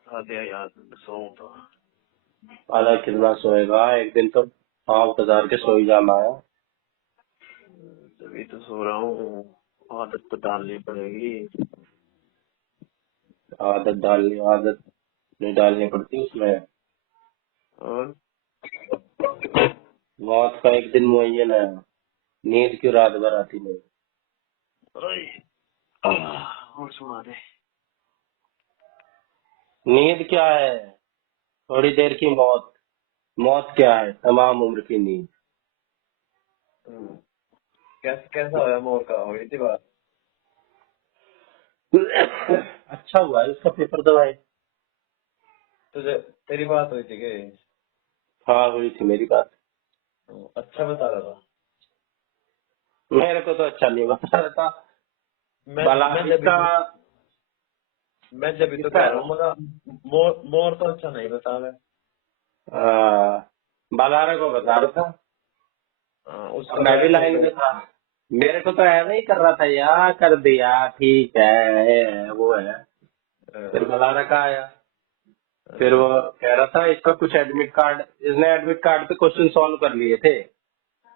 उठा दिया यार, सोऊं तो। आधा कितना सोएगा एक दिन तो 5,000 के सो ही जाना है। तभी तो सो रहा हूँ, आदत तो डालनी पड़ेगी। आदत नहीं डालनी पड़ती उसमें। और मौत का एक दिन मुअय्यन है, नींद क्यों रात भर आती नहीं। ओए, और सुना दे। नींद क्या है, थोड़ी देर की मौत। मौत क्या है, तमाम उम्र की नींद। कैसा होया मोर का, हो गई थी बात? अच्छा हुआ है उसका पेपर दवाई। तुझे तेरी बात हुई थी कि? हाँ हुई थी मेरी बात। अच्छा बता रहा था। मेरे को तो अच्छा नहीं बता रहा था। मैं भला मैं जब इसका मैं जब तो इसका कह रहा हूँ, मगर मोर मोर तो अच्छा नहीं बता रहा। बालारा को बता रहा था। उसका तो मैं भी ऐसे लाइन में था। मेरे को तो ऐसा ही कर रहा था यार, कर दिया ठीक है वो है। फिर बालारा का आया, फिर वो कह रहा था इसका कुछ एडमिट कार्ड, इसने एडमिट कार्ड पे क्वेश्चन सॉल्व कर लिए थे,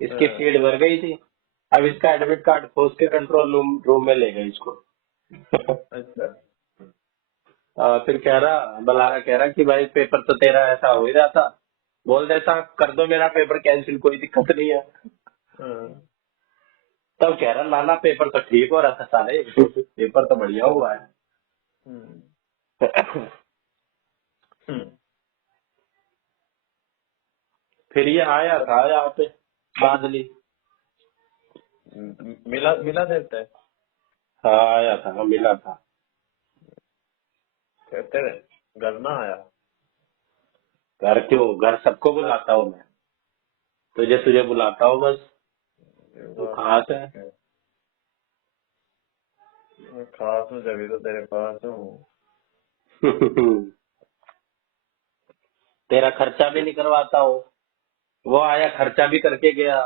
इसकी फीड भर गई थी। अब इसका एडमिट कार्ड खोज के कंट्रोल रूम में ले गए इसको। अच्छा। फिर कह रहा, बलारा कह रहा कि भाई पेपर तो तेरा ऐसा हो ही रहा था, बोल देता कर दो मेरा पेपर कैंसिल, कोई दिक्कत नहीं है। तब कह रहा नाना पेपर तो ठीक हो रहा था सारे, पेपर तो बढ़िया हुआ है। फिर ये आया था यहाँ पे बादली। मिला मिला देता है। हाँ आया था, मिला था। कहते रहे घर ना आया। घर क्यों, घर सबको बुलाता हूँ मैं, तुझे तुझे बुलाता हूँ बस। तू खास है। मैं खास हूँ जब तो तेरे पास हूँ। तेरा खर्चा भी नहीं करवाता हूँ। वो आया खर्चा भी करके गया,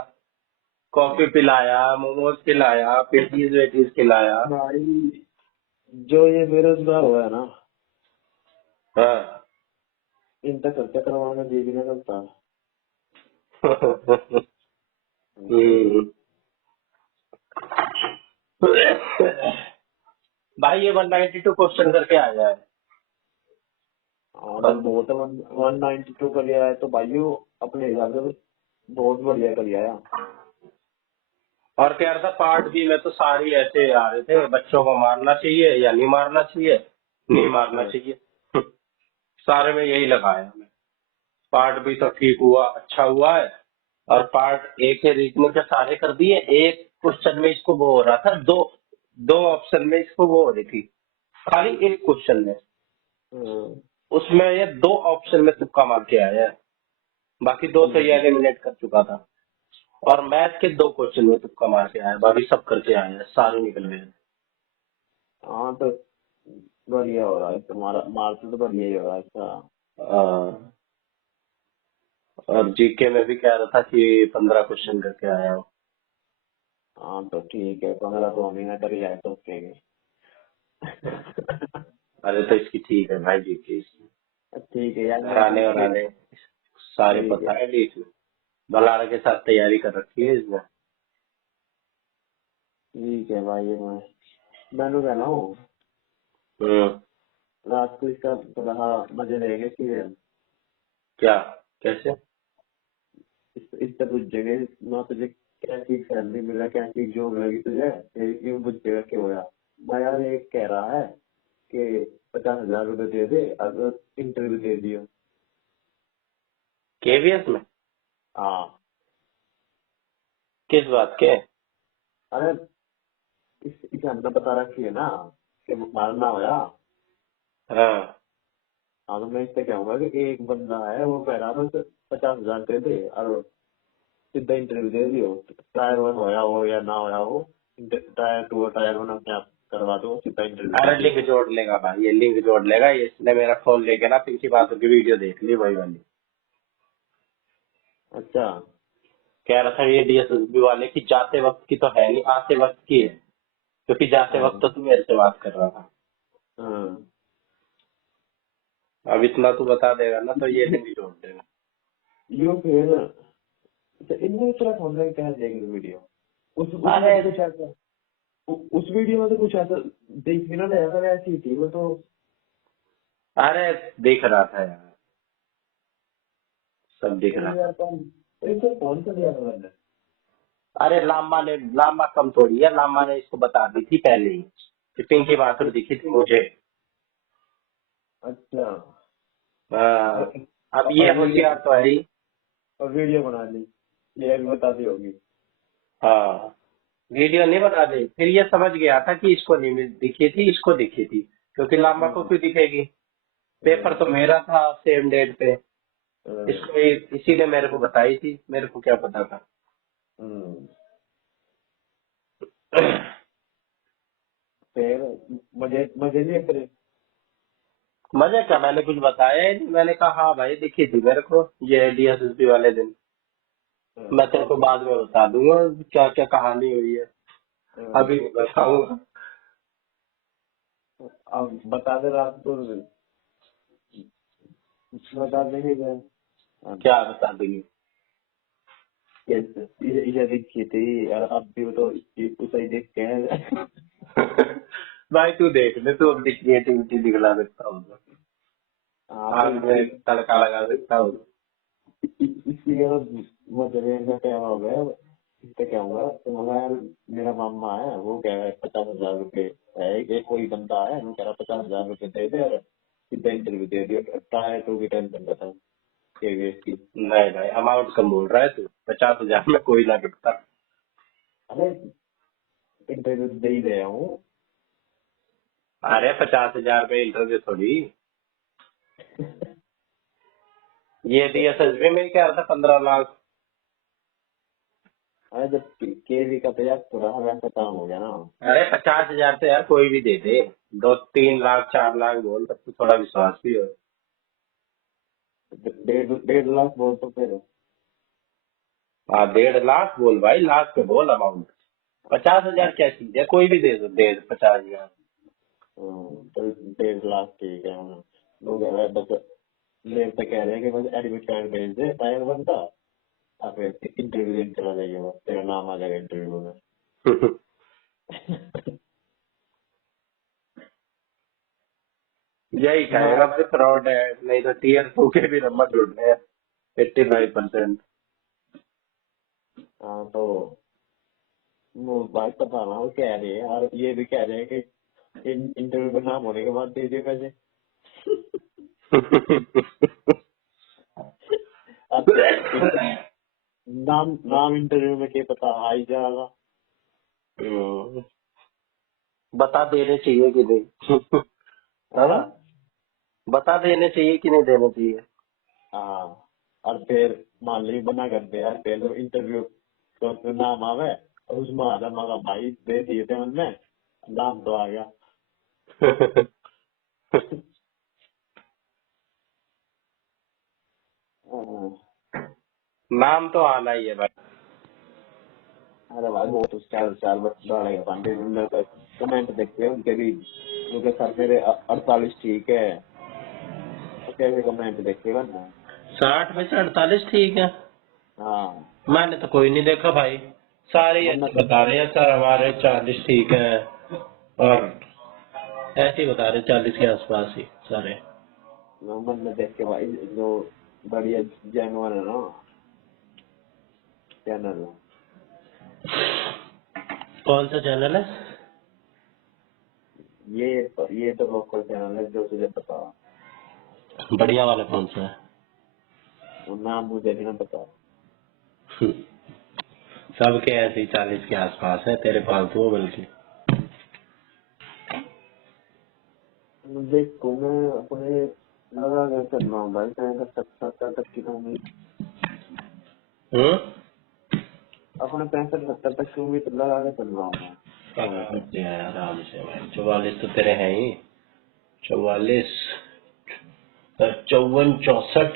कॉफी पिलाया, मोमोज खिलाया, पेटीज वेटीज खिलाया। भाई जो ये बेरोजगार हुआ है ना, हाँ। इनका खर्चा करवाना जी भी नहीं करता। भाई ये 192 क्वेश्चन करके आया है। और बहुत 192 कर लिया है तो भाइयों अपने हिसाब से बहुत बढ़िया कर लिया है। और कह रहा था पार्ट बी में तो सारी ऐसे आ रहे थे, बच्चों को मारना चाहिए या नहीं मारना चाहिए, नहीं मारना चाहिए। सारे में यही लगाया हमें। पार्ट बी तो ठीक हुआ, अच्छा हुआ है। और पार्ट ए के रीजनिंग के सारे कर दिए, एक क्वेश्चन में इसको वो हो रहा था, दो दो ऑप्शन में इसको वो हो रही थी, खाली एक क्वेश्चन में। उसमें ये दो ऑप्शन में तुक्का मार के आया है, बाकी दो तो ये एलिमिनेट कर चुका था। और मैथ के दो क्वेश्चन में तुक्का मार के आया, बाकी सब करके आया है, सारे निकल गए। हाँ तो बढ़िया हो रहा है तुम्हारा, मार्क्स तो बढ़िया ही हो रहा है इसका। और जीके में भी कह रहा था कि 15 क्वेश्चन करके आया हूँ। हाँ तो ठीक है, 15 तो हमें ना कर जाए तो कहेंगे। अरे तो इसकी ठीक है भाई जीके, ठीक है यार, घराने और आने सारे ठीक है पता है लीड में। बलारा के साथ तैयारी कर रखी है इसने। ठीक है भाई, मैं कह रहा हूँ हम्म। रात को इसका थोड़ा मजे लेंगे सीरियल। क्या, कैसे? इससे पूछेंगे ना तुझे क्या चीज सैलरी मिला, क्या चीज जॉब लगी तुझे, क्यों पूछेगा क्यों होया। मैं यार एक कह रहा है कि 50,000 रुपए दे दे अगर इंटरव्यू दे दियो। केवीएस में? हाँ। किस बात के? अरे इसे हमने बता रखी है ना कि मारना होया। हाँ। हाँ तो मैं इससे कहूंगा कि एक बंदा है वो कह रहा था उसे 50,000 दे दे और सीधा इंटरव्यू दे दियो, टायर 1 होया हो या ना होया हो, टायर 2 और टायर 1 अपने आप करवा दो, सीधा इंटरव्यू दे अरे दियो। लिंक जोड़ लेगा भाई, ये लिंक जोड़ लेगा, ये इसने मेरा फोन लेके ना पिछली बात की वीडियो देख ली वही वाली। अच्छा। कह रहा था ये डीएसएसबी वाले की जाते वक्त की तो है नहीं, आते वक्त की है, क्योंकि जाते हाँ वक्त तो तू मेरे से बात कर रहा था। हाँ अब इतना तू बता देगा ना तो ये दिन भी जोड़ देगा। यो फिर इनमें तेरा फोन में क्या देख वीडियो अरे उस वीडियो में तो कुछ ऐसा देख भी ना रहा था, ऐसी थी वो तो। अरे देख रहा था यार, सब दिख रहा था। यार इनको फोन कर दिया था मैंने। अरे लामा कम थोड़ी है, लामा ने इसको बता दी थी पहले ही कि पिंकी बाथुर दिखी थी मुझे। अच्छा। हाँ, अब ये होशियार तो है ही। और वीडियो बना ली, ये भी बता दी होगी। हाँ, वीडियो नहीं बना दी, फिर ये समझ गया था कि इसको नहीं दिखी थी, इसको दिखी थी, क्योंकि लामा को क्यों दिखेगी। पेपर तो मेरा था सेम डेट पे, इसको इसीलिए मेरे को बताई थी, मेरे को क्या पता था। फिर मजे मजे नहीं करे। मजे क्या, मैंने कुछ बताया ही नहीं, मैंने कहा हाँ भाई दिखी थी मेरे को ये डीएसएसबी वाले दिन। मैं तेरे को बाद में बता दूंगा क्या क्या कहानी हुई है, अभी नहीं बताऊंगा। अब बता दे रात को, बता देंगे क्या बता देंगे। इसे दिखी थी और अब भी तो उसे ही देखते हैं। भाई तू देख ले, तू अपनी क्रिएटिविटी दिखला सकता हूँ, आग में तड़का लगा सकता हूँ। इसलिए मजे का क्या हो गया, इससे क्या होगा तो मगर मेरा मामा है वो कह रहा है 50,000 रुपए है, कि कोई बंदा है वो कह रहा 50,000 रुपए दे दे और सीधा इंटरव्यू दे दिया, टायर टू की टेंशन खत्म केवीएस की। नहीं नहीं, अमाउंट कम बोल रहा है तू, 50,000 में कोई ना बिकता। अरे इंटरव्यू दे ही रहा हूँ। अरे 50,000 रुपये इंटरव्यू थोड़ी, ये डीएसएसबी में क्या था 15 लाख। अरे जब केवी का तो यार थोड़ा वैसा काम हो गया ना। अरे 50,000 तो यार कोई भी दे दे, 2-3 लाख 4 लाख बोल, तब तो थोड़ा विश्वास भी हो। 1.5 लाख बोल तो फिर। हाँ 1.5 लाख बोल भाई, लाख पे बोल अमाउंट। 50,000 क्या चीज है, कोई भी दे 50,000। तो 1.5 लाख ठीक है। लोग बस लेट तक कह रहे हैं कि बस एडमिट कार्ड भेज दे टायर बनता, और फिर इंटरव्यू देने चला जाइए, बस तेरा नाम आ जाएगा इंटरव्यू में। यही कहेगा भाई फ्रॉड है, नहीं तो Tier 2 के भी नंबर ढूंढने हैं 85%। हाँ तो वो बात पता ना वो कह रहे हैं, और ये भी कह रहे हैं कि इंटरव्यू का नाम होने के बाद दे दिए पैसे। अब नाम नाम इंटरव्यू में क्या पता आ ही जाएगा। बता देने चाहिए कि नहीं। हाँ। हाँ, बता देने चाहिए कि नहीं देने चाहिए। हाँ और फिर मान ली बना कर दे यार, फिर तो इंटरव्यू तो नाम आवे और उसमें आधा मगा भाई दे दिए थे हमने, नाम तो आ गया। हाँ। नाम तो आना ही है भाई। अरे भाई बहुत उस चार चार बढ़ेगा पांडे कमेंट देखते हैं उनके भी, क्योंकि सर मेरे 48 ठीक है, तो कैसे कमेंट देखेगा ना। 60 में से 48 ठीक है। हाँ मैंने तो कोई नहीं देखा भाई, सारे ही वरना ऐसे बता रहे हैं सर हमारे 40 ठीक है, और ऐसे ही बता रहे 40 के आसपास ही सारे। वरना देख के भाई जो बढ़िया जानवर है ना चैनल, कौन सा चैनल है? ये तो लोकल चैनल है जो तुझे पता, बढ़िया वाला कौन सा है? वो नाम मुझे भी ना पता। सबके ऐसे ही 40 के आसपास है, तेरे फालतू हो बल्कि। देखो मैं अपने लगा कर चल रहा हूँ भाई, 65-70 तक की तो उम्मीद, अपने 65-70 तक की उम्मीद लगा कर चल रहा हूँ मैं। आराम से भाई, 44 तो तेरे हैं ही। 44, 54, 64,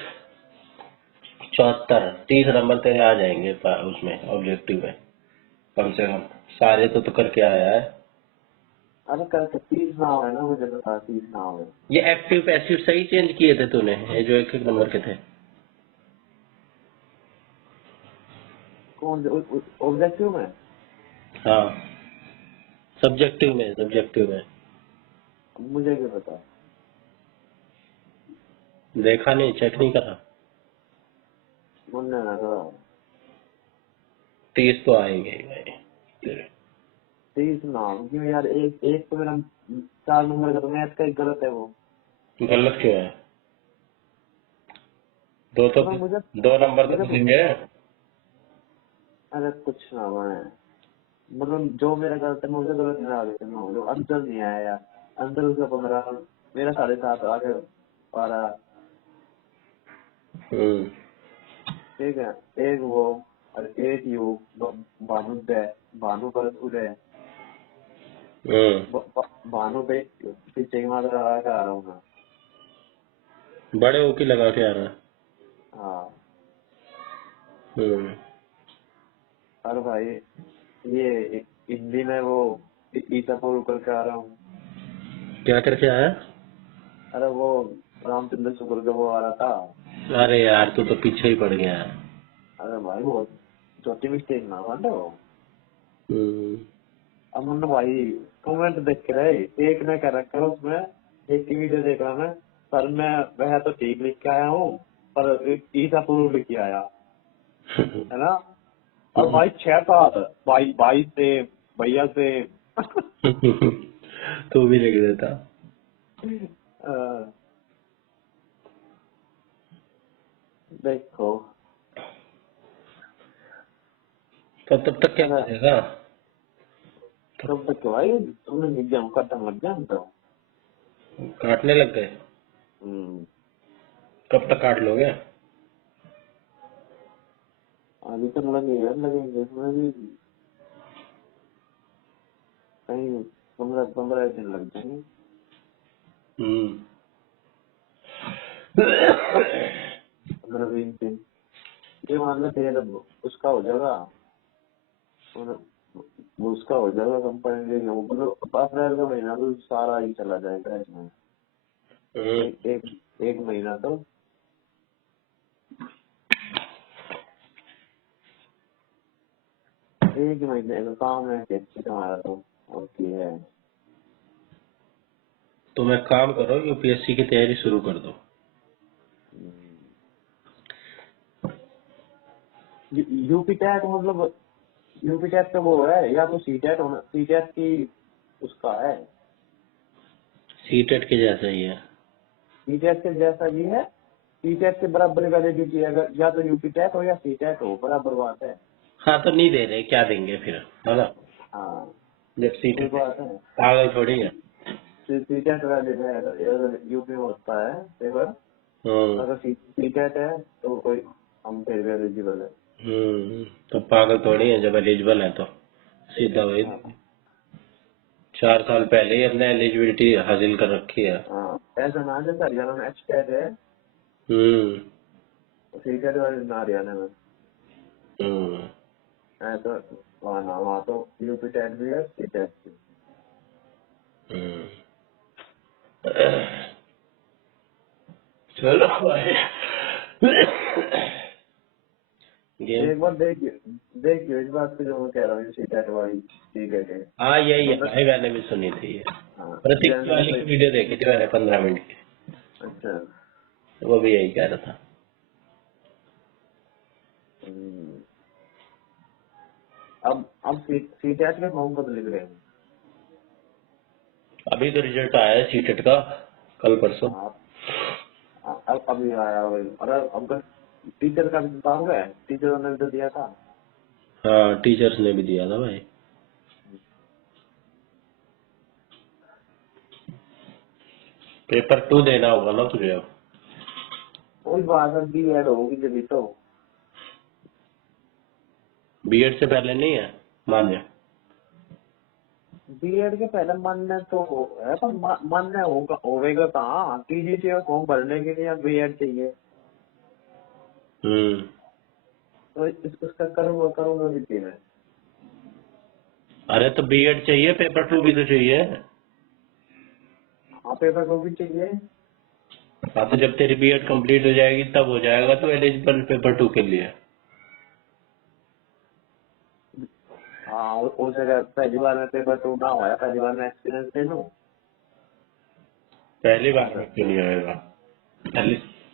74, 30 नंबर तेरे आ जाएंगे उसमें ऑब्जेक्टिव में, कम से कम। सारे तो करके आया है। अरे कर 30 नाम है ना, मुझे बता 30 नाम है। ये एक्टिव पैसिव सही चेंज किए थे तूने, ये जो एक एक नंबर के थे? कौन से ऑब्जेक्टिव में? हाँ, सब्जेक्टिव में मुझे क्या पता, देखा नहीं, चेक नहीं करा। मुन्ने ना करा। 30 तो आएंगे ही भाई तेरे। 30 नाम क्यों यार, एक एक तो मेरा 4 नंबर का तो मैथ का ही गलत है वो। गलत क्यों है? दो तो तो मुझे 2 नंबर तो मुझे मिलेंगे। अरे कुछ ना बने, मतलब जो मेरा गलत है मैं उसे गलत बना देता हूँ, जो अंतर नहीं आया यार। अंतर उसका 15, मेरा 7.5 आगे 12। हम्म। ठीक है, एक वो और एक यू, भानुदय, भानु पर उदय, भानु पे पीछे की मात्रा लगा के आ रहा हूँ मैं। बड़े ओ की लगा के आ रहा है। हाँ। हम्म। और भाई ये हिंदी में वो ईसापुर करके आ रहा हूँ। क्या करके आया? अरे वो रामचंद्र शुक्ल का वो आ रहा था। अरे यार तू तो पीछे ही पड़ गया है। अरे भाई वो छोटी मिस्टेक ना मान लो। हम्म। अब मतलब भाई कमेंट देख के रहे, एक ने कर रखा है उसमें, एक की वीडियो देख रहा मैं, सर मैं वह तो ठीक लिख के आया हूँ पर ईसापुर लिख के आया है ना। और भाई 6 साल भाई, भाई से भैया से तू भी लिख देता। अ, देखो तो तब तक क्या अरे करेगा? कब तक भाई तुमने एग्जाम खत्म लग गया तो। काटने लग गए? हम्म, कब तक काट लोगे? अभी तो लगेंगे इसमें भी कहीं 15 दिन लग जाएंगे। हम्म। 15-20 दिन, ये मान लो तेरा उसका हो जाएगा, और उसका हो जाएगा कंपनी, मतलब अप्रैल का महीना तो सारा ही चला जाएगा इसमें। हम्म। एक महीना तो, एक महीने का काम है कैसे तुम्हारा तो, ओके है। तुम एक काम करो, यूपीएससी की तैयारी शुरू कर दो। यूपी टैट मतलब, यूपी टैट का वो है या तो सी टैट होना, सी टैट की उसका है, सीटेट के जैसा ही है। सी टैट के जैसा भी है, सी टैट के बराबर वैलिडिटी है, अगर या तो यूपी टैट हो या सी टैट हो बराबर बात है। हाँ तो नहीं दे रहे, क्या देंगे फिर, है ना? हाँ जब कोई सीटेट है, बात है। पागल थोड़ी है। सी टैट वैलिड है अगर यूपी में होता है पेपर, हम्म। अगर सी टैट है तो कोई हम फिर एलिजिबल है। तो पागल थोड़ी है, जब एलिजिबल है तो सीधा वही। हाँ 4 साल पहले ही अपने एलिजिबिलिटी हासिल कर रखी है। हाँ, ऐसा ना जैसा हरियाणा में एच टैट है, हम्म। सी टैट वाले ना हरियाणा में हम्म। है तो, वहाँ ना, वहाँ तो यूपी टैट भी है सी टैट भी। हम्म। चलो भाई। गेम। एक बार देखियो इस बात पे जो मैं कह रहा हूँ सी टैट वाली, ठीक है कि हाँ यही है मतलब। भाई, मैंने भी सुनी थी ये। हाँ प्रतीक जनरल वाली पे। की वीडियो देखी थी मैंने, 15 मिनट की। अच्छा। वो भी यही कह रहा था। हम्म, अब सी टैट के फॉर्म कब लिख रहे हैं? अभी तो रिजल्ट आया है सीटेट का, कल परसों। आप अब अभी आया हुआ है। और अब टीचर का भी बता हुआ है, टीचरों ने तो दिया था। हाँ टीचर्स ने भी दिया था भाई। पेपर 2 देना होगा ना तुझे अब। कोई बात है, बी एड होगी जब तो। बीएड से पहले नहीं है मान्य? बी एड के पहले मान्य तो है, पर मान्य होगा कहाँ, टीजीटी का फॉर्म भरने के लिए बी एड चाहिए। हम्म। तो उसका करूंगा भी मैं। अरे तो बीएड चाहिए, पेपर 2 भी तो चाहिए। हाँ पेपर टू भी चाहिए। हाँ तो जब तेरी बीएड कंप्लीट हो जाएगी तब हो जाएगा तो एलिजिबल पेपर 2 के लिए। हाँ हो सके पहली बार में पेपर टू ना हुआ, पहली बार में एक्सपीरियंस ले लूँ। पहली बार में क्यों नहीं आएगा?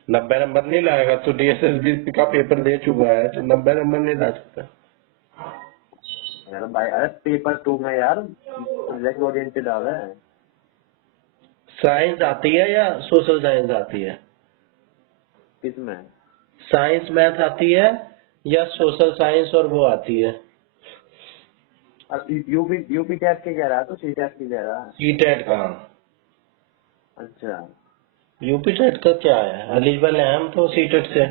90 नंबर नहीं लाएगा तो डीएसएसबी का पेपर दे चुका है तो 90 नंबर नहीं ला सकता। यार भाई अरे पेपर टू में यार सब्जेक्ट ओरिएंटेड आ रहा है। साइंस आती है या सोशल साइंस आती है? किसमें? साइंस मैथ आती है या सोशल साइंस और वो आती है? अब यूपी टेट के कह रहा है तो सी टेट की कह रहा है। सी टेट का। अच्छा यूपी टेट का क्या है? एलिजिबल है हम तो सी टेट से।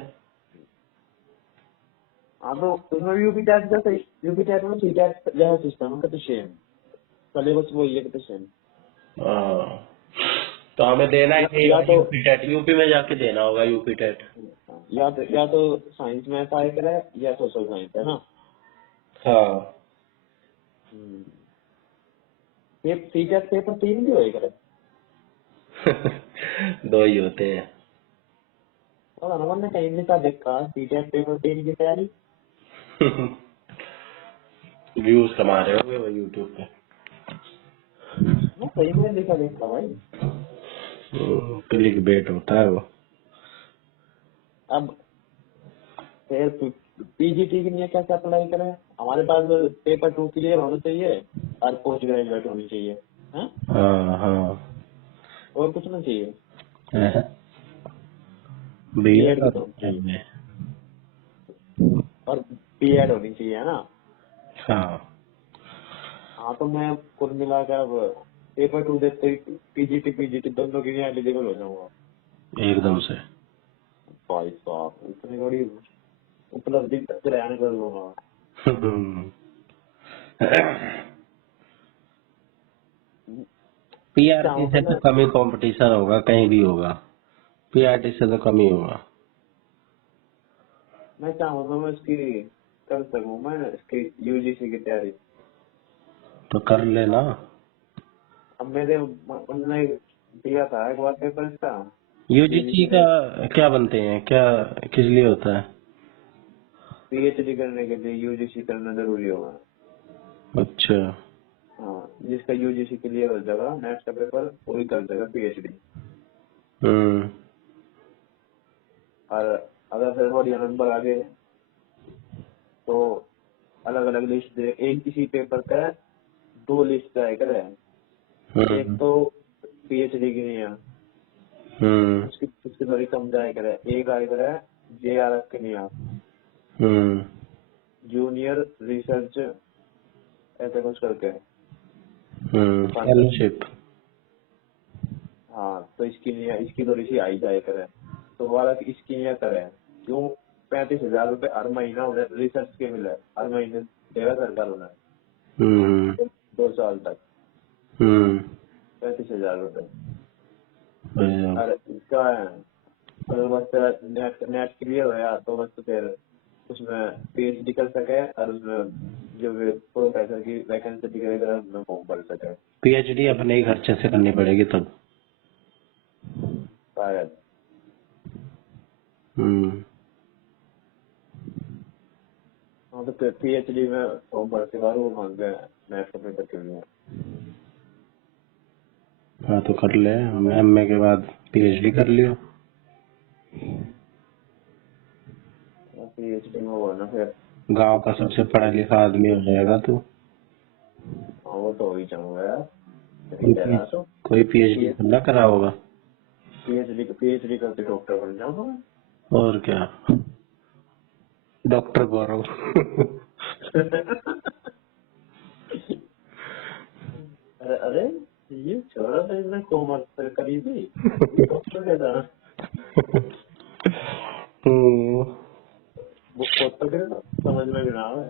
हाँ तो उसमें यूपी टेट जैसे यूपी टेट में सी टेट जैसा सिस्टम का तो सेम सिलेबस वही है तो सेम। हाँ, तो हमें देना ही नहीं या तो यूपी टेट, यूपी में जाके देना होगा यूपी टेट। या तो साइंस मैथ आया करे या सोशल साइंस है ना। हाँ सी टेट पेपर 3 भी होए करे। 2 ही होते हैं। और अनवर ने कहीं भी था देखा सी टेट पेपर 3 की तैयारी। व्यूज कमा रहे होंगे वो यूट्यूब पे। मैं सही में देखा भाई। क्लिक बेट होता है वो। अब फिर पीजीटी के लिए कैसे अप्लाई करें? हमारे पास पेपर टू क्लियर होना चाहिए और पोस्ट ग्रेजुएट होनी चाहिए। हाँ हाँ हाँ और कुछ नहीं चाहिए। बीएड बीएड की तो चाहिए। और बीएड होनी चाहिए है ना। हाँ हाँ तो मैं कुल मिलाकर अब पेपर टू देते पीजीटी दोनों के लिए एलिजिबल हो जाऊंगा एकदम से। भाई साहब। इतनी बड़ी उपलब्धि ग्रहण कर लूंगा। पीआरटी चाहूँ से तो तो मैं कम ही कंपटीशन होगा, कहीं भी होगा। पीआरटी से तो कम ही होगा। चाहूँ तो मैं इसकी कर सकूँ, मैं इसकी यूजीसी की तैयारी। तो कर लेना। अब मेरे उन्होंने दिया था एक बार पेपर इसका यूजीसी यूजीसी का ने क्या बनते हैं, क्या किस लिए होता है? पीएचडी करने के लिए यूजीसी करना जरूरी होगा। अच्छा। हाँ जिसका यूजीसी क्लियर हो जाएगा नेट का पेपर वही कर देगा पीएचडी। हम्म। और अगर फिर बढ़िया नंबर आ गए तो अलग अलग लिस्ट दे, एक किसी पेपर का 2 लिस्ट आए करे। एक तो पीएचडी की नहीं है उसकी थोड़ी कम जाए करे। एक आए करे जेआरएफ के नहीं है जूनियर रिसर्च ऐसा कुछ करके। फेलोशिप। हाँ तो इसकी नहीं है, इसकी थोड़ी सी आई जाए करे तो वाला इसकी नहीं करे। क्यों 35,000 रुपए हर महीना उन्हें रिसर्च के मिले, हर महीने देगा सरकार उन्हें 2 साल तक 35,000 रुपए। और इसका अगर बस तेरा नेट क्लियर होया तो बस फिर उसमें पीएचडी कर सके और उसमें जो प्रोफेसर की वैकेंसी दिखेगी उसमें फॉर्म भर सके। पीएचडी अपने ही खर्चे से करनी पड़ेगी तब। शायद हाँ तो फिर पीएचडी में फॉर्म भरते बार वो मांग गए नेट का पेपर के लिए। हाँ तो कर ले, एमए के बाद पीएचडी कर लियो। पीएचडी में वो ना फिर गांव का सबसे पढ़ा लिखा आदमी हो जाएगा तू। हाँ वो तो हो ही जाऊंगा यार। कोई पीएचडी ना करा होगा। पीएचडी करके डॉक्टर बन जाऊंगा। और क्या, डॉक्टर गौरव। अरे ये छोरा था इसने कॉमर्स से करी थी ये डॉक्टर कैसा वो तो फिर समझ में भी ना आवे।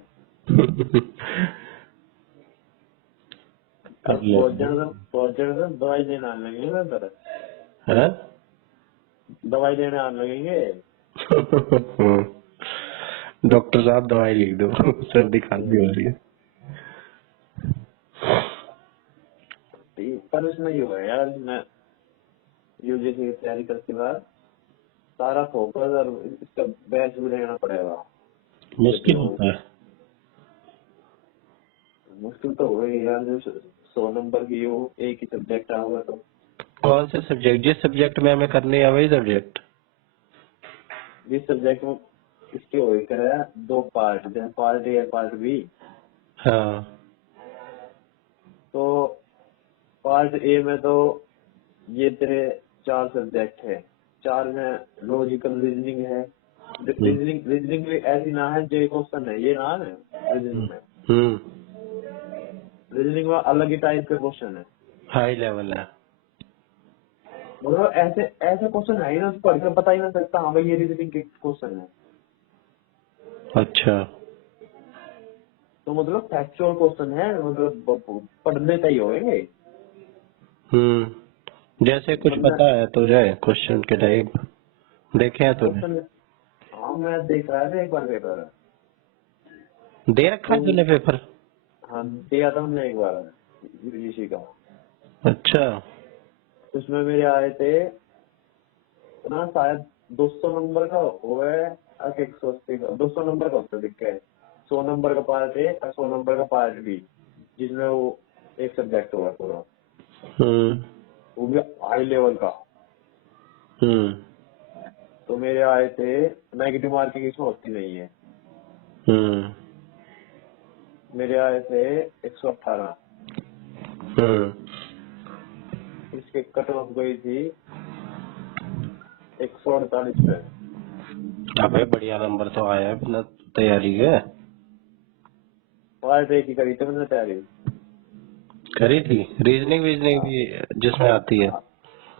पहुंचने दवाई देने आने लगेंगे ना अंदर। दवाई देने आने लगेंगे। डॉक्टर साहब दवाई लिख दो, सर्दी खांसी हो रही है। पर इसमें ये हुआ यार इसमें यूजीसी की तैयारी करते बाद सारा फोकस और इसका बैच भी लेना पड़ेगा। मुश्किल होता है। मुश्किल तो हो गई यार, जो 100 नंबर की वो एक ही सब्जेक्ट आऊंगा तो। कौन से सब्जेक्ट? जिस सब्जेक्ट में हमें करनी है वही सब्जेक्ट। जिस सब्जेक्ट में इसके हो करा 2 पार्ट, जैसे पार्ट ए और पार्ट बी। हाँ। तो पार्ट ए में तो ये तेरे 4 सब्जेक्ट है, 4 में लॉजिकल रीजनिंग है। रीजनिंग भी ऐसी ना है जो क्वेश्चन है, ये ना है रीजनिंग में। रीजनिंग में अलग ही टाइप के क्वेश्चन है, हाई लेवल है। मतलब ऐसे ऐसे क्वेश्चन है ही ना, पढ़ कर बता ही ना सकता हाँ भाई ये रीजनिंग के क्वेश्चन है। अच्छा। तो मतलब फैक्चुअल क्वेश्चन है, मतलब पढ़ने का ही होंगे। जैसे कुछ पता है तो जाए क्वेश्चन के टाइप देखे हैं तूने? हाँ मैं देख रहा था एक बार पेपर। दे रखा है तूने पेपर? हाँ दिया था हमने एक बार यूजीसी का। अच्छा। उसमें मेरे आए थे ना शायद 200 नंबर का हुआ है, 180 का 200 नंबर का उत्तर दिख गया है। 100 नंबर का पार्ट ए और 100 नंबर का पार्ट बी, जिसमें वो एक सब्जेक्ट हुआ पूरा, वो भी हाई लेवल का। तो मेरे आए थे, नेगेटिव मार्किंग इसमें होती नहीं है, मेरे आए थे 118। इसके कट ऑफ गई थी 148 पे। अबे बढ़िया नंबर तो आया है बिना तैयारी के। पार्ट ए की करी थी मैंने तैयारी। करी थी रीजनिंग वीजनिंग भी जिसमें आती है।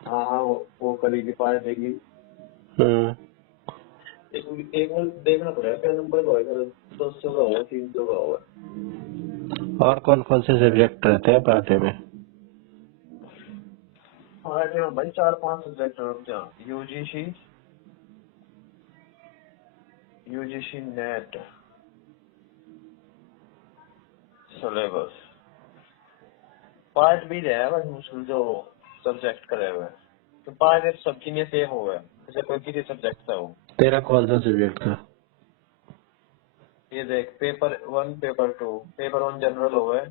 हाँ हाँ वो करी थी पार्ट ए की। एक मिनट देखना पड़ेगा क्या नंबर का होगा, 200 का होगा 300 का होगा। और कौन कौन से सब्जेक्ट रहते हैं पार्टे में? पार्ट में भाई 4-5 सब्जेक्ट होते हैं। UGC net syllabus. पार्ट भी है बस मुश्किल जो सब्जेक्ट करे हुए, तो पार्ट सबकी में सेम हुआ है, जैसे कोई किसी सब्जेक्ट था वो। तेरा कौन सा सब्जेक्ट था? ये देख पेपर 1 पेपर 2, पेपर 1 जनरल हुआ है,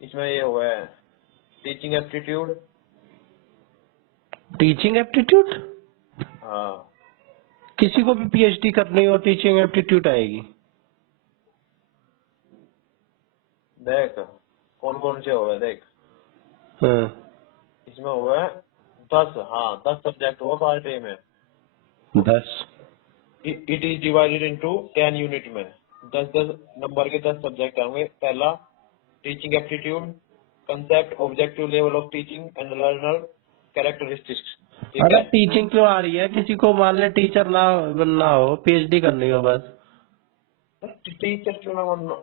इसमें ये हुआ है टीचिंग एप्टीट्यूड। Teaching aptitude? हाँ किसी को भी पीएचडी करनी हो टीचिंग एप्टीट्यूड आएगी? देख कौन कौन से हुए देख। इसमें हुआ है 10 सब्जेक्ट हुआ पार्ट ए में। 10? It is divided into 10 unit में। 10 नंबर के 10 सब्जेक्ट होंगे। पहला teaching aptitude, concept, objective level of teaching and learner characteristics. ठीक अरे है, टीचिंग क्यों आ रही है? किसी को मान ले टीचर ना बनना हो, पीएचडी करनी हो बस। टीचर क्यों ना बनना,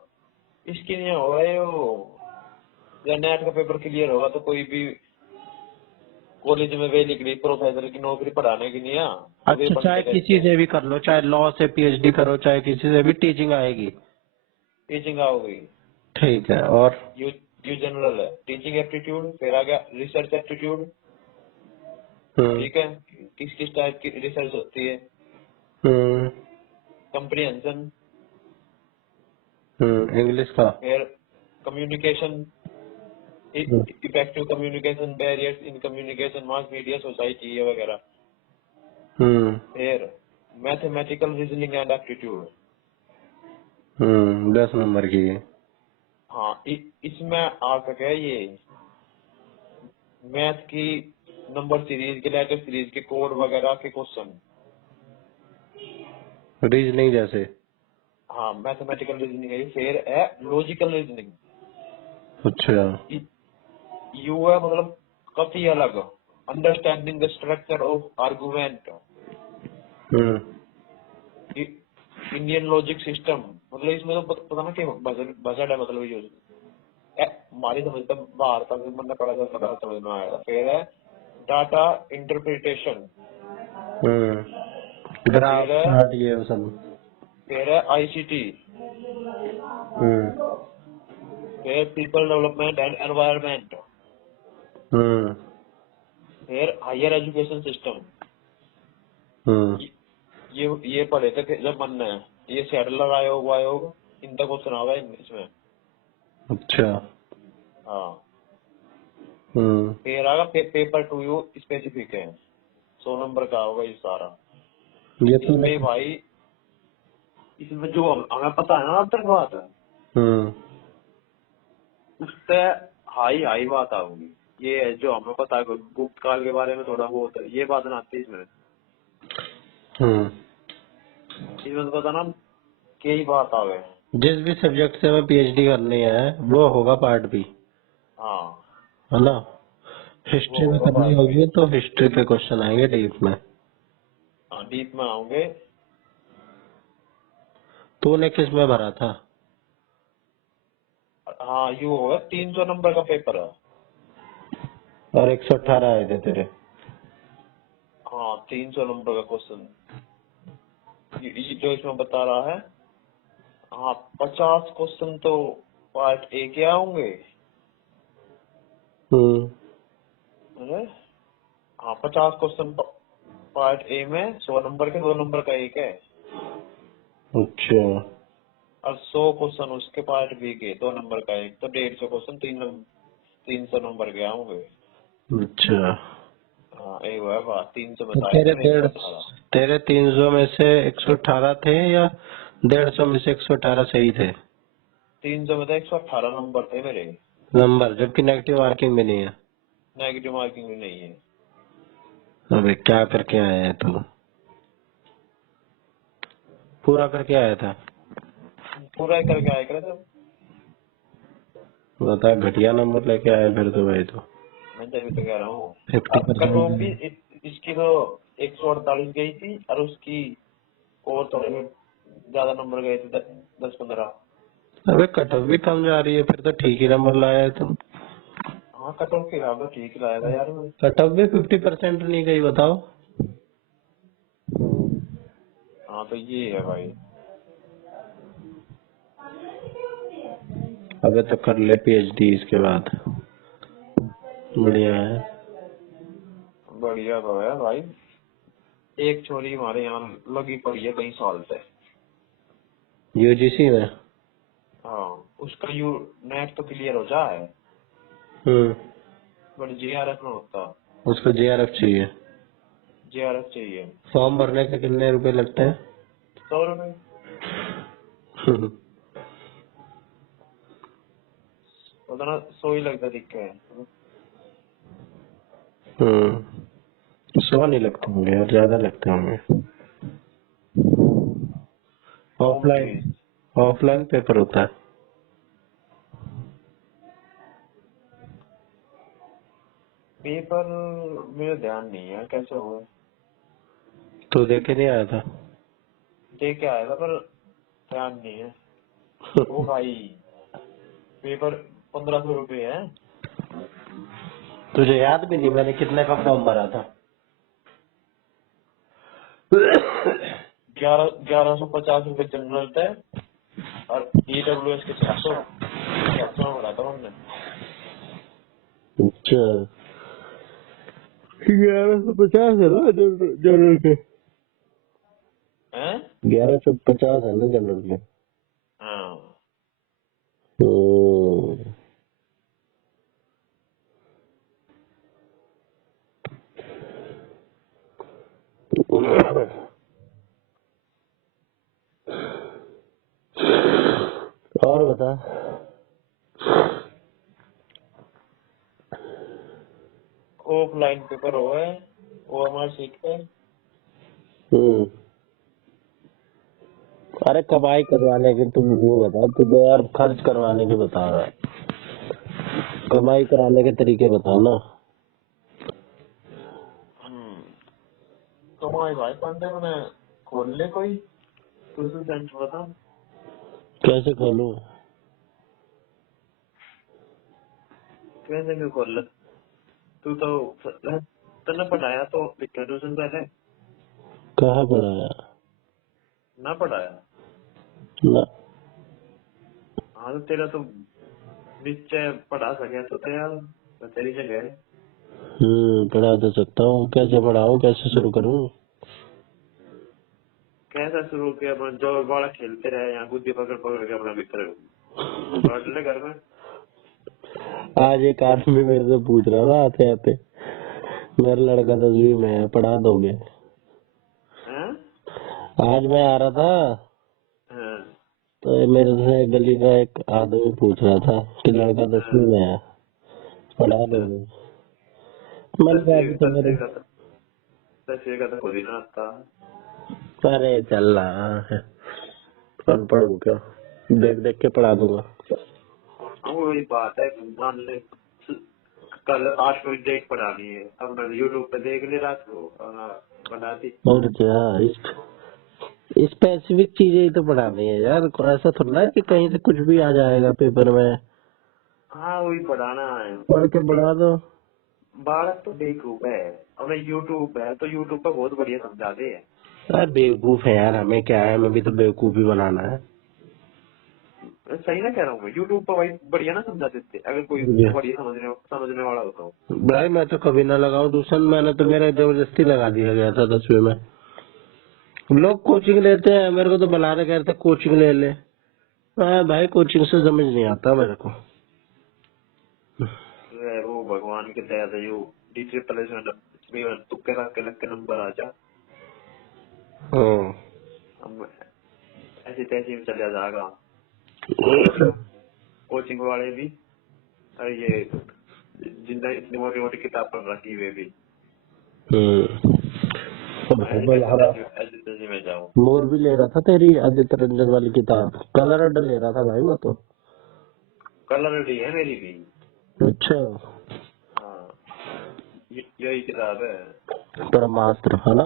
इसके लिए होगा ये वो, या नेट का पेपर क्लियर होगा तो कोई भी कॉलेज में वे निकली प्रोफेसर की नौकरी पढ़ाने की नहीं है। अच्छा, चाहे किसी से भी कर लो, चाहे लॉ से पीएचडी करो, चाहे किसी से भी टीचिंग आएगी। टीचिंग आओगी। ठीक है। और यू जनरल है टीचिंग एप्टीट्यूड। फिर आ गया रिसर्च एप्टीट्यूड। ठीक है, किस किस टाइप की रिसर्च होती है। कंप्रीहेंशन, इंग्लिश का। फिर communication, effective communication, barriers in communication, mass media, society वगैरह। फिर mathematical reasoning and aptitude. 10 number की। हाँ इसमें आ सके ये मैथ की नंबर सीरीज के लेटर सीरीज के कोड वगैरह के क्वेश्चन। रीजनिंग जैसे। हाँ मैथमेटिकल रीजनिंग है। फिर है लॉजिकल रीजनिंग। अच्छा। यू है मतलब काफी अलग, understanding the structure of argument. Indian logic system, मतलब इसमें तो पता ना क्या बजट है, मतलब यूज हमारी समझता बाहर तक मन पड़ा था समझ में आएगा। फिर है डाटा इंटरप्रिटेशन। ग्राफ चार्ट ये सब। फिर है आईसीटी। फिर पीपल डेवलपमेंट एंड एनवायरमेंट। फिर हायर एजुकेशन सिस्टम, हम्म। ये पढ़े थे कि जब मन है ये सेटलर आयोग आयोग इनका क्वेश्चन आवा इसमें। अच्छा। हाँ हम्म। फिर आगा पेपर टू यू स्पेसिफिक है, 100 नंबर का होगा ये सारा। ये तो इसमें भाई इसमें जो हमें पता है ना अब तक बात है हम्म। उससे हाई हाई बात आऊंगी। ये है जो हमें पता है गुप्त काल के बारे में थोड़ा बहुत है, ये बात ना आती इसमें। हम्म। इसमें तो पता ना कई बात आवे। जिस भी सब्जेक्ट से हमें पीएचडी करनी है वो होगा पार्ट बी, हाँ है ना। वो हिस्ट्री में होगा करनी पार्ट बी। होगी तो हिस्ट्री पे क्वेश्चन आएंगे डीप में। हाँ डीप में आओगे। तूने किस में भरा था? हाँ यू होगा 300 नंबर का पेपर है। और 118 आए थे तेरे। हाँ 300 नंबर का क्वेश्चन ये जो इसमें बता रहा है। हाँ 50 क्वेश्चन तो पार्ट ए के आऊंगे। हम्म। है? हाँ 50 क्वेश्चन पार्ट ए में, 100 नंबर के 2 नंबर का एक है। अच्छा। और 100 क्वेश्चन उसके पार्ट बी के 2 नंबर का एक, तो 150 क्वेश्चन 300 नंबर के आऊंगे। अच्छा हाँ एक हुआ बात 300 तो बताए थे 118। तेरे 300 में से 118 थे या 150 में से 118 सही थे 300 में तो 118 नंबर थे मेरे। नंबर, जबकि नेगेटिव मार्किंग भी नहीं है? नेगेटिव मार्किंग भी नहीं है। अबे क्या करके आया है तू? पूरा करके आया था? पूरा ही करके आए करे तो बता, घटिया नंबर लेके आया फिर तो भाई। तो मैं तभी तो कह रहा हूँ। अब कट ऑफ भी 50%। इसकी तो 148 गई थी और उसकी और थोड़े ज्यादा नंबर गए थे 10-15। अबे कट ऑफ भी कम जा रही है, फिर तो ठीक ही नंबर लाया है तुम। हाँ कट ऑफ के हिसाब से ठीक लाएगा यार मैं। कट ऑफ भी 50% नहीं गई, बताओ। हाँ तो ये है भाई। अबे तो कर ले पीएचडी इसके बाद, बढ़िया है। बढ़िया तो है भाई। एक छोरी हमारे यहाँ लगी पड़ी है कई साल से। यूजीसी में? हाँ उसका यू नेट तो क्लियर हो जाए हम्म। बट जीआरएफ में होता। उसको जेआरएफ चाहिए। जीआरएफ चाहिए। फॉर्म भरने के कितने रुपए लगते हैं? 100 रुपए। उतना 100 ही लगता दिक्कत है। 100 नहीं लगते होंगे यार, ज्यादा लगते होंगे। Form offline, fees offline paper होता है। पेपर मेरा ध्यान नहीं है कैसे हुआ। तो देखे नहीं आया था? देख के आया था पर ध्यान नहीं है। ओ भाई पेपर 1500 रुपये है। तुझे याद भी नहीं मैंने कितने का फॉर्म भरा था? 1150 रुपये जनरल थे और ईडब्ल्यूएस के 600 में भरा था हमने। अच्छा, 1150 है ना जनरल के? हैं? 1150 है ना जनरल के? हाँ हम्म। और बता। ऑफलाइन पेपर हो गए वो हमारे सीट पे। हम्म। अरे कमाई करवाने की तुम वो बता, तू तो यार खर्च करवाने की बता रहा है। कमाई कराने के तरीके बताओ ना। कमाई भाई पंडे मैंने खोल ले कोई ट्यूशन सेंटर बता। कैसे खोलूं? कैसे क्यों खोल ले? तू तो तूने पढ़ाया तो ट्यूशन पहले कहाँ पढ़ाया? ना पढ़ाया। ना। हाँ तो तेरा तो निश्चय पढ़ा सके तो तेरा तो तेरी जगह है। पढ़ा तो सकता हूँ, कैसे पढ़ाऊँ, कैसे शुरू करूँ? कैसा शुरू किया अपन, जो बड़ा खेलते रहे यहाँ, गुद्दी पकड़ पकड़ के अपना भीतर बैठ ले घर में। आज एक आदमी मेरे से पूछ रहा था आते आते, मेरा लड़का 10वीं में है, पढ़ा दोगे? हैं? आज मैं आ रहा था हाँ, तो मेरे से गली का एक आदमी पूछ रहा था कि लड़का 10वीं में है, पढ़ा अच्छा। दोगे? मैंने कहा अभी तो मेरे, दसवीं का तो खुद ही ना आता। अरे चल रहा है, अनपढ़ हूँ क्या, देख देख के पढ़ा दूंगा। हाँ, वही बात है, मान ले कल 8 मिनट देख पढ़ानी है, अब मैं यूट्यूब पे देख ले रात को बना दी। और क्या, स्पेसिफिक चीजें ही तो पढ़ानी है यार, ऐसा थोड़ा है कि कहीं से कुछ भी आ जाएगा पेपर में, हाँ वही पढ़ाना है। पढ़ के पढ़ा दो। बालक तो बेवकूफ है, अब यूट्यूब है तो यूट्यूब पे बहुत बढ़िया समझाते हैं। अरे बेवकूफ है यार, हमें क्या है, हमें भी तो बेवकूफ ही बनाना है। सही ना कह रहा हूँ मैं, यूट्यूब पर भाई बढ़िया ना समझा देते अगर कोई जी। बढ़िया समझने वाला होता हो। भाई मैं तो कभी ना लगाऊं ट्यूशन, मैंने तो, मेरा जबरदस्ती लगा दिया गया था 10वीं में। लोग कोचिंग लेते हैं, मेरे को तो बुला रहे, कहते कोचिंग ले ले। भाई कोचिंग से समझ नहीं आता मेरे को। वो भगवान की दया से यू डीजे प्लेस में तुक्के रख के लग के नंबर आ जा, हाँ। हम ऐसी तैसी में चला जाएगा। कोचिंग वाले भी और ये जिंदा इतनी मोटी मोटी किताब पढ़ रखी हुई भी, तो मैं भाई नहीं बोला कहता ऐसी तैसी में जाऊँ। मोर भी ले रहा था तेरी आदित्य रंजन वाली किताब, कलर अड्डा ले रहा था भाई वो तो। कलर डी है मेरी भी। अच्छा। हाँ, यही किताब है। ब्रह्मास्त्र है ना?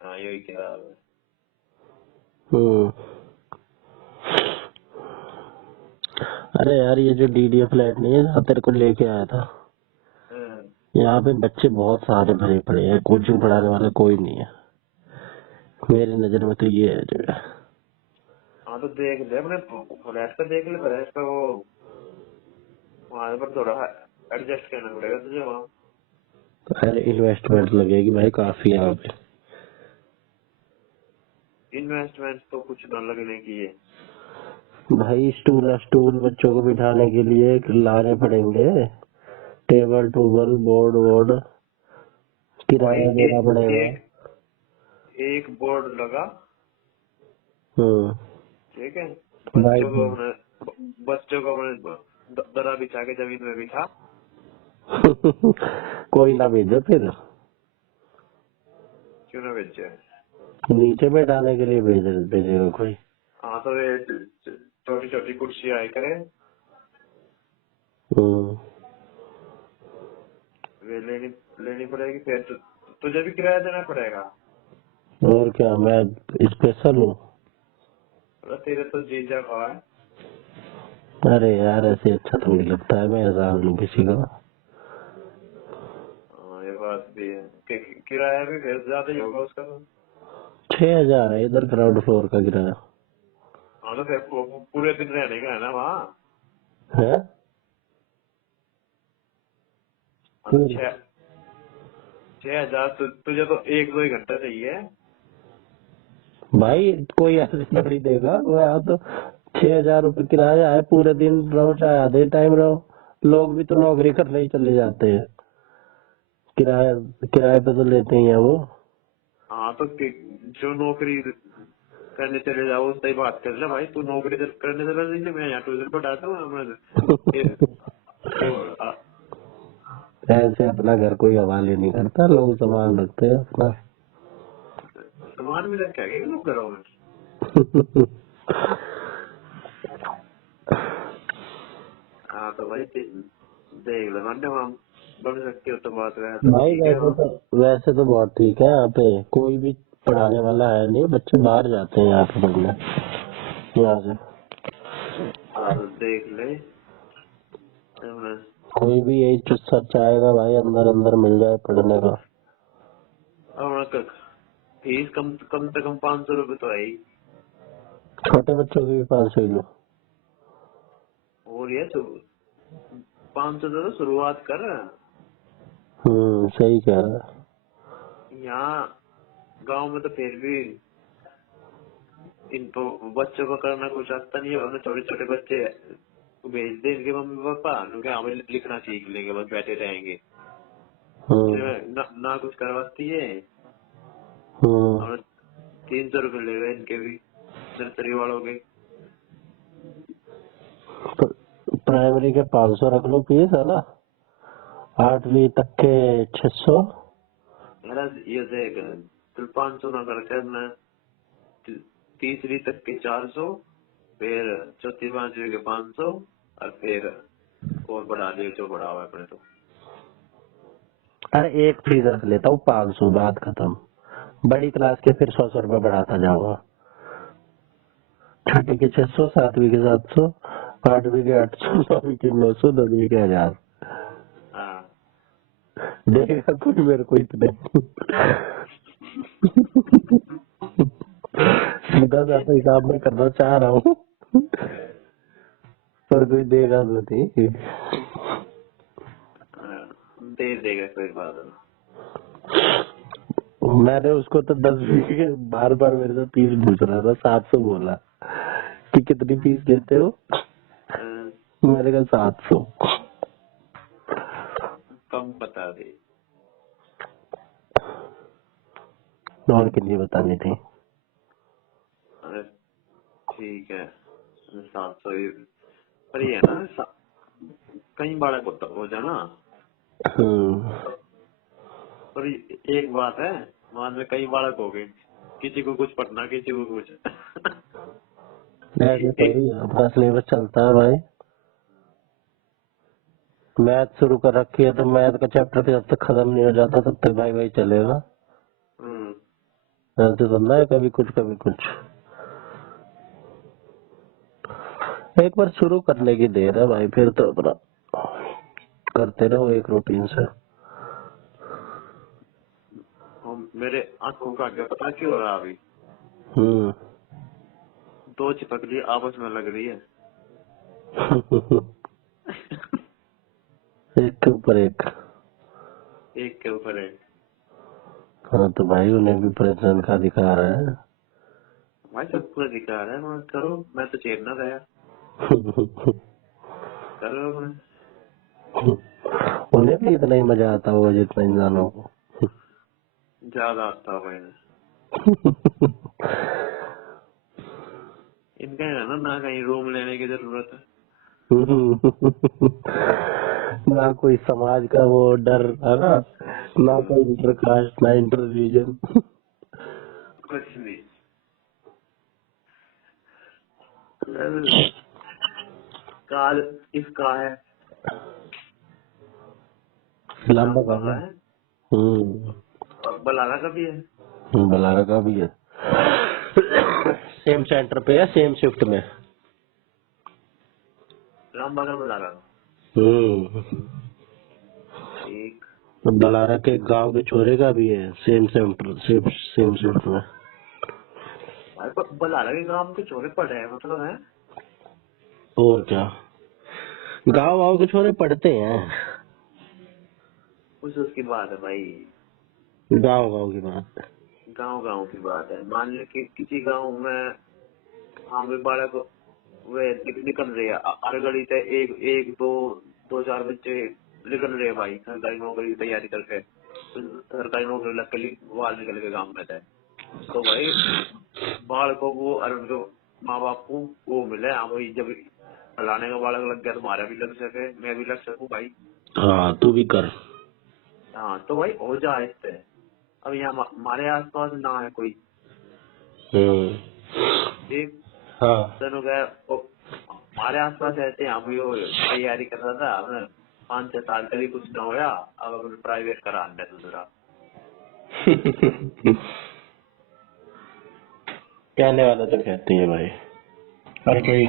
हाँ यही किताब है। हम्म। अरे यार ये जो डीडीए फ्लैट नहीं है जहाँ तेरे को लेके आया था, हाँ, यहाँ पे बच्चे बहुत सारे भरे पड़े हैं, कोचिंग पढ़ाने वाला कोई नहीं है मेरी नजर में, तो ये है जगह। हाँ तो देख ले अपने फ्लैट पे देख ले, फ्लैट पे वो वहाँ पर थोड़ा एडजस्ट करना पड़ेगा तुझे वहाँ। अरे इन्वेस्टमेंट लगेगी भाई काफी यहाँ पे। इन्वेस्टमेंट तो कुछ न लगने की है। भाई स्टूल स्टूल बच्चों को बिठाने के लिए लाने पड़ेंगे, टेबल टूबल बोर्ड वोर्ड भाई किराया देना पड़ेगा। एक एक बोर्ड लगा, हम्म। ठीक है, भाई बच्चों को अपने दरा बिछा के जमीन में बिठा। कोई ना भेजो फिर, क्यों ना बेचे? नीचे बैठाने के लिए भेजेगा कोई। हाँ तो वे छोटी छोटी कुर्सी आए करे, हम्म। वे लेनी लेनी पड़ेगी, फिर तुझे भी किराया देना पड़ेगा। और क्या, मैं स्पेशल हूँ। अरे तेरे तो जीजा का है। अरे यार ऐसे अच्छा तो नहीं लगता है, मैं एहसान लूँ किसी का। हाँ ये बात भी है किराया भी फिर ज्यादा ही होगा उसका तो। 6,000 है इधर ग्राउंड फ्लोर का किराया। हाँ तो फिर पूरे दिन रहने का है ना वहाँ। है? हाँ तो 6,000 तुझे तो 1-2 घंटा चाहिए। भाई कोई ऐसे थोड़ी देगा, वो यहाँ तो 6,000 रुपये किराया है, पूरे दिन रहो चाहे आधे टाइम रहो, लोग भी तो नौकरी करने ही चले जाते हैं, किराया किराए पे तो लेते ही है वो। हाँ तो जो नौकरी करने चले जाओ उससे ही बात कर ले भाई, तू नौकरी करने चला जाइए, मैं यहाँ ट्यूशन पढ़ाता हूँ ऐसे अपना घर कोई हवाले नहीं करता, लोग सामान रखते हैं अपना। सामान भी रखा है लोग घरों में। हाँ तो भाई देख लो वरना वहाँ बन सकती हो तो बात है तो भाई ठीक है वहाँ। वैसे तो बहुत ठीक है, यहाँ पे कोई भी पढ़ाने वाला है नहीं, बच्चे बाहर जाते हैं यहाँ पे पढ़ने, यहाँ से हाँ तो देख ले कोई भी यही चुस्सा चाहेगा भाई, अंदर अंदर मिल जाए पढ़ने का। अब फीस कम से कम 500 रुपए तो है ही। छोटे बच्चों की भी 500 ही लो। और ये तो 500 से तो शुरुआत कर। सही कह रहा है। यहाँ गांव में तो फिर भी इनको बच्चों को करना कुछ आता नहीं है, वरना छोटे छोटे बच्चे भेज दे इनके मम्मी पापा, उनके हमें लिखना सीख लेंगे, बस बैठे रहेंगे, ना कुछ करवाती है। और 300 रुपये ले रहे इनके भी, नर्सरी वालों के। प्राइमरी के 500 रख लो फीस, है ना, 8वीं तक के 600। ये देख 500 ना करके मैं 3री तक के 400, फिर 4th 5वीं के 500, और फिर और बढ़ा दिए जो बढ़ा हुआ अपने तो। अरे एक फीस रख लेता हूँ 500, बात खत्म। बड़ी क्लास के फिर 100 रुपए बढ़ाता जाऊंगा। छठी के 600, 7वीं के 700, 8वीं के 800, 9वीं के 900, 10वीं के 1000। देगा कोई मेरे को इतने? सीधा साधा हिसाब में करना चाह रहा हूँ, पर कोई देगा तो नहीं। दे देगा कोई बात नहीं। मैंने उसको तो 10वीं के बार बार मेरे से फीस पूछ रहा था, 700 बोला कि कितनी फीस लेते हो, मैंने कहा 700। कम बता दे। और कितनी बतानी थी? अरे ठीक है 700 ही, पर ये है ना कई बालक हो जाना। पर एक बात है, मान में कई बालक हो गए, किसी को कुछ पढ़ना, किसी को कुछ। अपना सिलेबस चलता है भाई। मैथ शुरू कर रखी है तो मैथ का चैप्टर जब तक खत्म नहीं हो जाता तब तक भाई भाई चलेगा। ऐसे बनना है कभी कुछ कभी कुछ। एक बार शुरू करने की देर है भाई, फिर तो अपना करते रहो एक रूटीन से। मेरे आंखों का क्या पता क्यों हो रहा अभी। 2 चिपकली आपस में लग रही है। एक के ऊपर एक, एक के ऊपर एक। हाँ तो भाई उन्हें भी प्रेजेंट का अधिकार है भाई, सब पूरा अधिकार है, मैं करो, मैं तो चेतना गया करो मैं। उन्हें भी इतना ही मजा आता होगा जितना इंसानों को। ज्यादा आता है इनका है ना कहीं रूम लेने की जरूरत है। ना कोई समाज का वो डर है ना कोई इंटरकास्ट, ना इंटर रिलीजन, कुछ नहीं। काल इसका है, लंबा का है, बलारा का भी है, बलारा का भी है। सेम सेंटर पे है, सेम शिफ्ट में। लंबा का बलारा। ठीक। बलारा के गांव के छोरे का भी है, सेम सेंटर, सेम शिफ्ट में। बलारा के गांव के छोरे पढ़े हैं मतलब है। और क्या, गांव के छोरे पढ़ते हैं। उसकी बात है भाई, गांव की बात है, गांव की बात है। मान लो कि किसी गांव में हमें बालक वे निकल रहे हैं, हर गली से एक दो चार बच्चे निकल रहे हैं भाई, सरकारी नौकरी की तैयारी करके, सरकारी नौकरी लग के बाहर निकल के गाँव में थे, तो भाई बालकों को और उनके माँ बाप को वो मिले। हाँ भाई, जब फलाने का बालक लग गया तुम्हारा भी लग सके, मैं भी लग सकूं भाई। हाँ तू भी कर। हाँ तो भाई हो जाए इससे। अब यहाँ हमारे आसपास ना है कोई, ठीक। हाँ तो हमारे आसपास ऐसे हम भी तैयारी कर रहा था, हमने 5-6 साल कभी कुछ ना होया, अब अपने प्राइवेट करा दूसरा। कहने वाला तो कहते हैं भाई, हर कोई।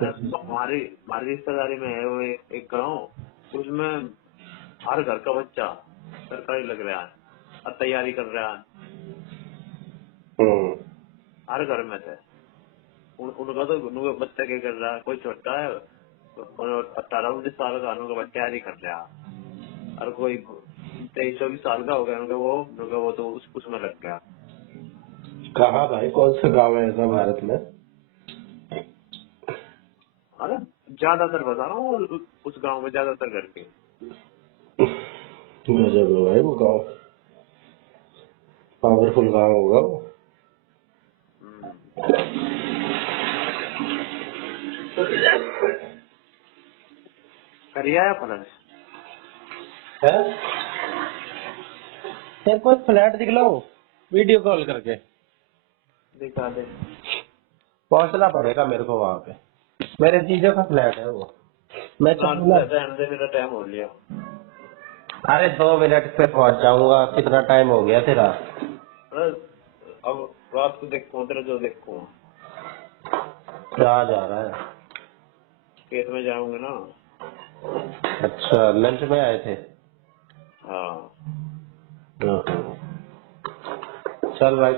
हमारी रिश्तेदारी में है वो एक गाँव, उसमें हर घर का बच्चा सरकारी लग रहा है और तैयारी कर रहा है, हर घर में थे। उनका तो उनका बच्चा क्या कर रहा है, कोई छोटा है 18-19 साल का, उनका बच्चा तैयारी कर रहा है, और कोई 23-24 साल का हो गया उनका, वो तो उसमें लग गया। कहाँ भाई, कौन सा गाँव है ऐसा भारत में? अरे ज्यादातर बता रहा हूँ, उस गांव में ज्यादातर करके। गजब है भाई वो गाँव, पावरफुल गाँव होगा वो। करिया है फलस। है तेरे को फ्लैट दिखलाओ वीडियो कॉल करके? दिखा दे। पहुंचना पड़ेगा मेरे को वहां पे, मेरे जीजो का फ्लैट है वो। मैं चलूंगा। रहने दे, मेरा टाइम हो लिया। अरे 2 मिनट पे पहुंच जाऊंगा, कितना टाइम हो गया तेरा? अरे अब रात को देखो, तेरा जो देखो। कहाँ जा रहा है? खेत में जाऊंगा ना। अच्छा, लंच में आए थे? हाँ। चल भाई।